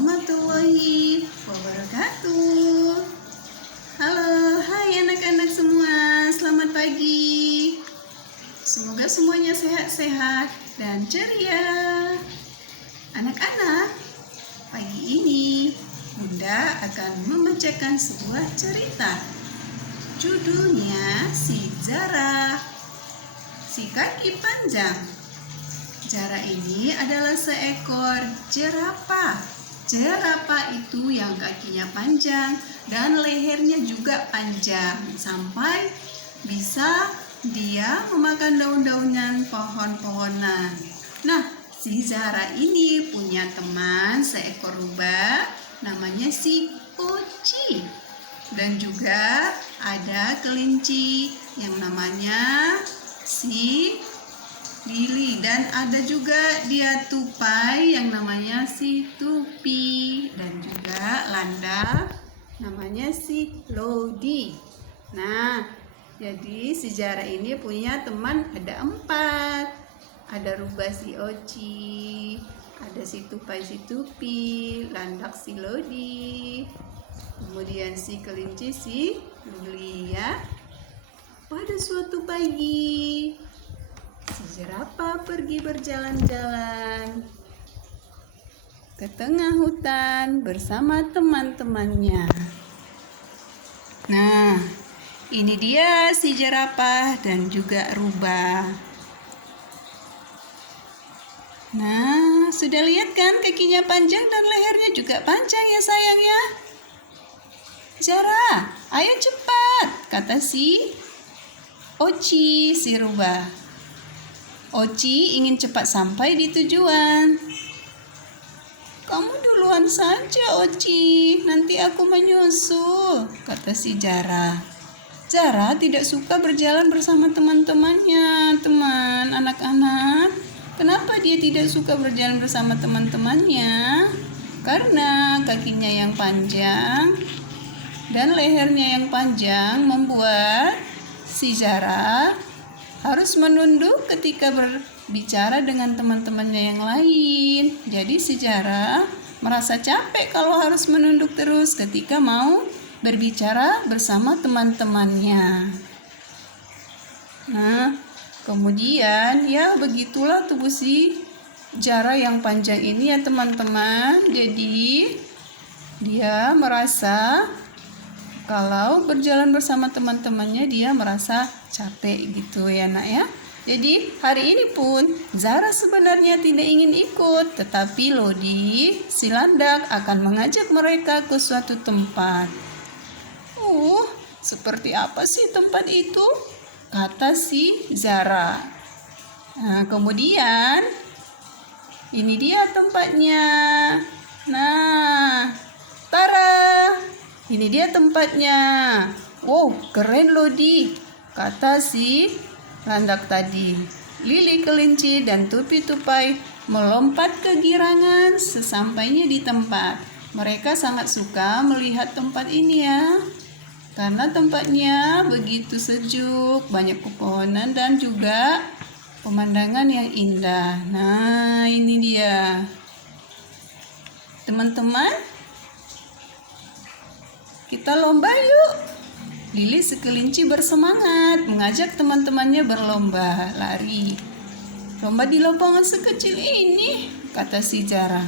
warahmatullahi wabarakatuh. Halo, hai anak-anak semua, selamat pagi. Semoga semuanya sehat-sehat dan ceria. Anak-anak, pagi ini Bunda akan membacakan sebuah cerita. Judulnya Si Zara, Si Kaki Panjang. Zara ini adalah seekor jerapah. Jerapah itu yang kakinya panjang dan lehernya juga panjang sampai bisa dia memakan daun-daunan pohon-pohonan. Nah, si Zara ini punya teman seekor rubah namanya si Oci. Dan juga ada kelinci yang namanya si Lili, dan ada juga dia tupai yang namanya si Tupi, dan juga landak namanya si Lodi. Nah, jadi si Zara ini punya teman ada 4. Ada rubah si Oci, ada si tupai si Tupi, landak si Lodi, kemudian si kelinci si Lili ya. Pada suatu pagi si jerapah pergi berjalan-jalan ke tengah hutan bersama teman-temannya. Nah, ini dia si jerapah dan juga rubah. Nah, sudah lihat kan kakinya panjang dan lehernya juga panjang ya sayang ya? Zara, ayo cepat, kata si Oci si rubah. Oci ingin cepat sampai di tujuan. Kamu duluan saja, Oci. Nanti aku menyusul, kata si Zara. Zara tidak suka berjalan bersama teman-temannya. Teman, anak-anak, kenapa dia tidak suka berjalan bersama teman-temannya? Karena kakinya yang panjang dan lehernya yang panjang membuat si Zara harus menunduk ketika berbicara dengan teman-temannya yang lain. Jadi si Zara merasa capek kalau harus menunduk terus ketika mau berbicara bersama teman-temannya. Nah, kemudian ya begitulah tubuh si Zara yang panjang ini ya teman-teman. Jadi dia merasa kalau berjalan bersama teman-temannya dia merasa capek gitu ya nak ya. Jadi hari ini pun Zara sebenarnya tidak ingin ikut, tetapi Lodi si landak akan mengajak mereka ke suatu tempat. Seperti apa sih tempat itu? Kata si Zara. Nah, kemudian ini dia tempatnya. Nah, tara! Ini dia tempatnya. Wow, keren Lodi, kata si landak tadi. Lili kelinci dan Tupi tupai melompat kegirangan sesampainya di tempat. Mereka sangat suka melihat tempat ini ya. Karena tempatnya begitu sejuk, banyak pepohonan dan juga pemandangan yang indah. Nah, ini dia. Teman-teman, kita lomba yuk. Lili sekelinci bersemangat mengajak teman-temannya berlomba lari. Lomba di lapangan sekecil ini, kata si Zara.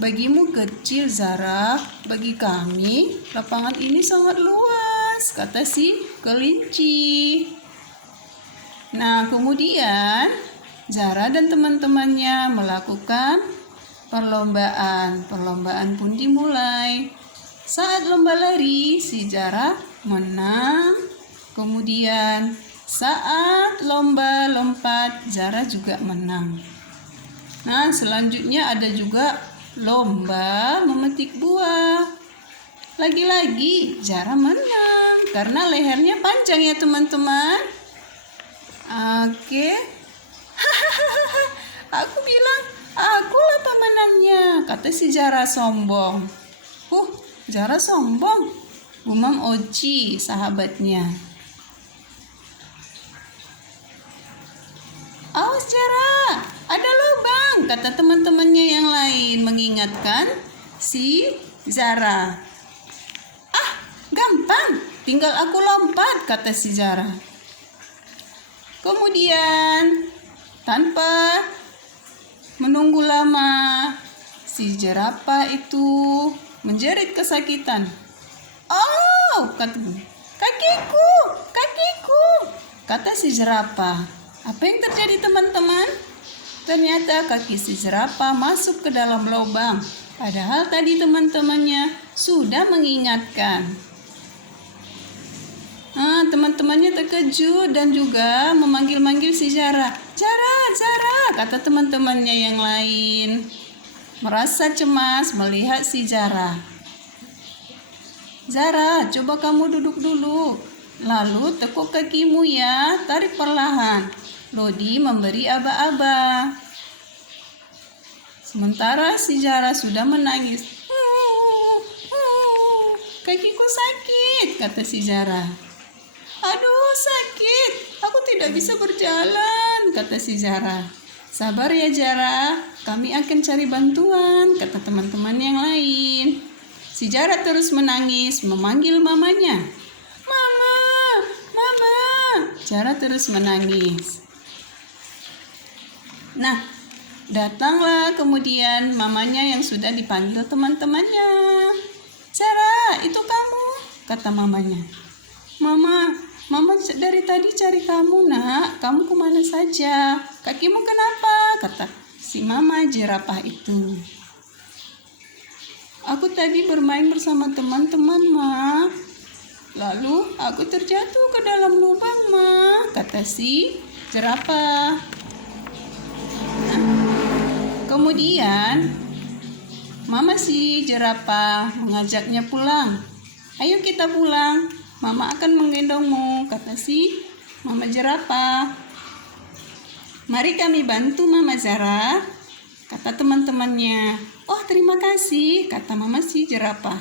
Bagimu kecil Zara, bagi kami lapangan ini sangat luas, kata si kelinci. Nah, kemudian Zara dan teman-temannya melakukan perlombaan. Perlombaan pun dimulai. Saat lomba lari, si Zara menang. Kemudian saat lomba lompat, Zara juga menang. Nah, selanjutnya ada juga lomba memetik buah. Lagi-lagi Zara menang karena lehernya panjang ya teman-teman. Oke. Aku bilang, akulah pemenangnya, kata si Zara sombong. Zara sombong, gumam Oci sahabatnya. Awas Zara, ada lubang, kata teman-temannya yang lain mengingatkan si Zara. "Ah, gampang, tinggal aku lompat," kata si Zara. Kemudian, tanpa menunggu lama, si jerapah itu menjerit kesakitan. "Oh," katanya, "kakiku, kakiku," kata si jerapah. Apa yang terjadi, teman-teman? Ternyata kaki si jerapah masuk ke dalam lubang. Padahal tadi teman-temannya sudah mengingatkan. Teman-temannya terkejut dan juga memanggil-manggil si Zara. "Zara, Zara," kata teman-temannya yang lain. Merasa cemas melihat si Zara. "Zara, coba kamu duduk dulu. Lalu tekuk kakimu ya, tarik perlahan." Lodi memberi aba-aba. Sementara si Zara sudah menangis. "Kakiku sakit," kata si Zara. "Aduh, sakit. Aku tidak bisa berjalan," kata si Zara. "Sabar ya Zara, kami akan cari bantuan," kata teman-teman yang lain. Si Zara terus menangis, memanggil mamanya. "Mama, Mama." Zara terus menangis. Nah, datanglah kemudian mamanya yang sudah dipanggil teman-temannya. "Zara, itu kamu," kata mamanya. Mama dari tadi cari kamu, Nak. Kamu kemana saja? Kakimu kenapa?" kata si mama jerapah itu. "Aku tadi bermain bersama teman-teman, Ma. Lalu aku terjatuh ke dalam lubang, Ma," kata si jerapah. Kemudian mama si jerapah mengajaknya pulang. "Ayo kita pulang. Mama akan menggendongmu," kata si mama jerapah. "Mari kami bantu Mama Zara," kata teman-temannya. "Oh, terima kasih," kata mama si jerapah.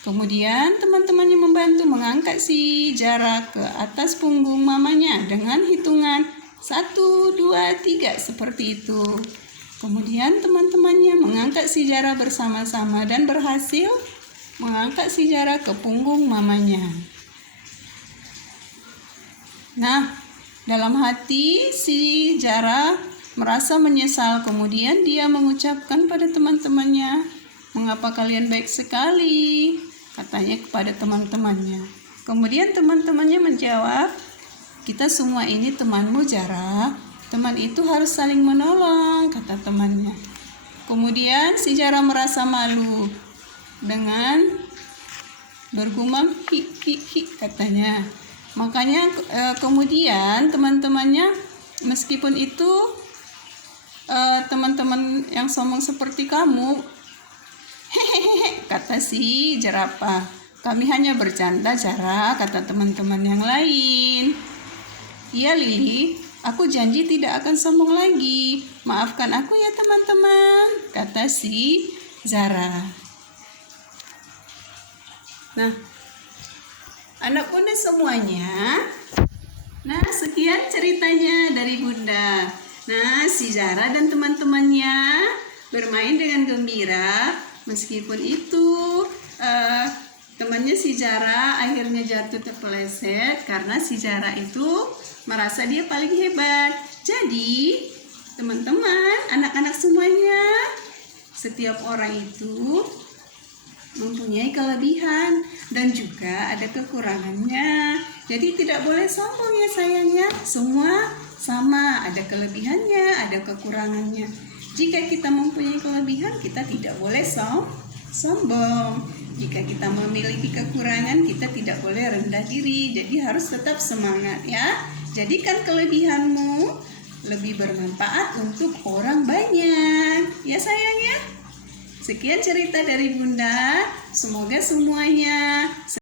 Kemudian teman-temannya membantu mengangkat si Zara ke atas punggung mamanya dengan hitungan 1, 2, 3 seperti itu. Kemudian teman-temannya mengangkat si Zara bersama-sama dan berhasil mengangkat si Zara ke punggung mamanya. Nah, dalam hati si Zara merasa menyesal. Kemudian dia mengucapkan pada teman-temannya, "Mengapa kalian baik sekali?" katanya kepada teman-temannya. Kemudian teman-temannya menjawab, "Kita semua ini temanmu, Zara. Teman itu harus saling menolong," kata temannya. Kemudian si Zara merasa malu dengan bergumam, "Hi, hi, hi," katanya. Makanya kemudian teman-temannya, "Meskipun itu teman-teman yang sombong seperti kamu," hehehe, kata si jerapah. "Kami hanya bercanda, Zara," kata teman-teman yang lain. "Iya, Lili, aku janji tidak akan sombong lagi. Maafkan aku ya teman-teman," kata si Zara. Nah, anak bunda semuanya, nah sekian ceritanya dari bunda. Nah, si Zara dan teman-temannya bermain dengan gembira. Meskipun itu temannya si Zara akhirnya jatuh terpeleset karena si Zara itu merasa dia paling hebat. Jadi, teman-teman, anak-anak semuanya, setiap orang itu mempunyai kelebihan dan juga ada kekurangannya. Jadi tidak boleh sombong ya sayangnya. Semua sama, ada kelebihannya, ada kekurangannya. Jika kita mempunyai kelebihan, kita tidak boleh sombong. Jika kita memiliki kekurangan, kita tidak boleh rendah diri. Jadi harus tetap semangat ya. Jadikan kelebihanmu lebih bermanfaat untuk orang banyak. Ya sayang ya. Sekian cerita dari bunda. Semoga semuanya